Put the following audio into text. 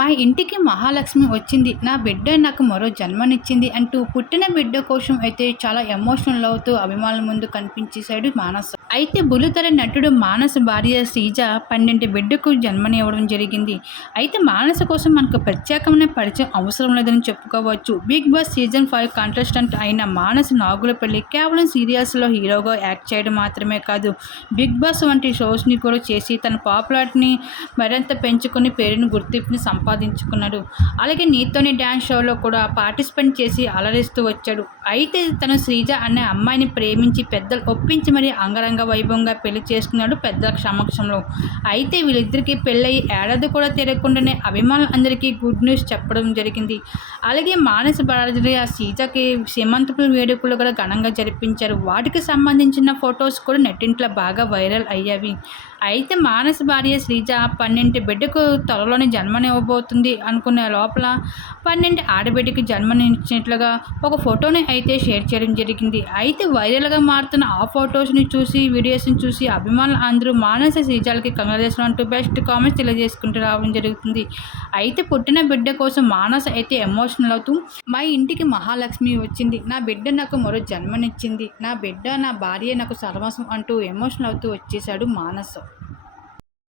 మా ఇంటికి మహాలక్ష్మి వచ్చింది. నా బిడ్డ నాకు మరో జన్మనిచ్చింది అంటూ పుట్టిన బిడ్డ కోసం అయితే చాలా ఎమోషనల్ అవుతూ అభిమానుల ముందు కనిపించేశాడు మానస. అయితే బుల్లితెర నటుడు మానస భార్య శ్రీజ పన్నెండు బిడ్డకు జన్మనివ్వడం జరిగింది. అయితే మానస కోసం మనకు ప్రత్యేకమైన పరిచయం అవసరం లేదని చెప్పుకోవచ్చు. Bigg Boss season five contestant అయిన మానస నాగులపల్లి కేవలం సీరియల్స్లో హీరోగా యాక్ట్ చేయడం మాత్రమే కాదు బిగ్ బాస్ వంటి షోస్ని కూడా చేసి తన పాపులారిటీని మరింత పెంచుకుని పేరును గుర్తింపుని సంపాదించుకున్నాడు. అలాగే నీతోని డ్యాన్స్ షోలో కూడా పార్టిసిపేట్ చేసి అలరిస్తూ వచ్చాడు. అయితే తను శ్రీజ అనే అమ్మాయిని ప్రేమించి పెద్దలు ఒప్పించి మరి అంగరంగ వైభవంగా పెళ్ళి చేసుకున్నాడు పెద్దల సమక్షంలో అయితే వీళ్ళిద్దరికీ పెళ్ళయి ఏడాది కూడా తిరగకుండానే అభిమానులందరికీ గుడ్ న్యూస్ చెప్పడం జరిగింది. అలాగే మానస బల సీతకి సీమంతపుల వేడుకలు కూడా ఘనంగా జరిపించారు. వాటికి సంబంధించిన ఫొటోస్ కూడా నెట్టింట్లో బాగా వైరల్ అయ్యాయి. అయితే మానస భార్య శ్రీజ పన్నెండు బిడ్డకు త్వరలోనే జన్మనివ్వబోతుంది అనుకునే లోపల పన్నెండు ఆడబిడ్డకి జన్మనిచ్చినట్లుగా ఒక ఫోటోని అయితే షేర్ చేయడం జరిగింది. అయితే వైరల్గా మారుతున్న ఆ ఫొటోస్ని చూసి వీడియోస్ని చూసి అభిమానులు అందరూ మానస శ్రీజాలకి కంగ్రాచులేషన్ అంటూ బెస్ట్ కామెంట్స్ తెలియజేసుకుంటూ రావడం జరుగుతుంది. అయితే పుట్టిన బిడ్డ కోసం మానస అయితే ఎమోషనల్ అవుతూ మా ఇంటికి మహాలక్ష్మి వచ్చింది. నా బిడ్డ నాకు మరో జన్మనిచ్చింది. నా బిడ్డ నా భార్య నాకు సర్వస్వం అంటూ ఎమోషనల్ అవుతూ వచ్చేసాడు మానస్.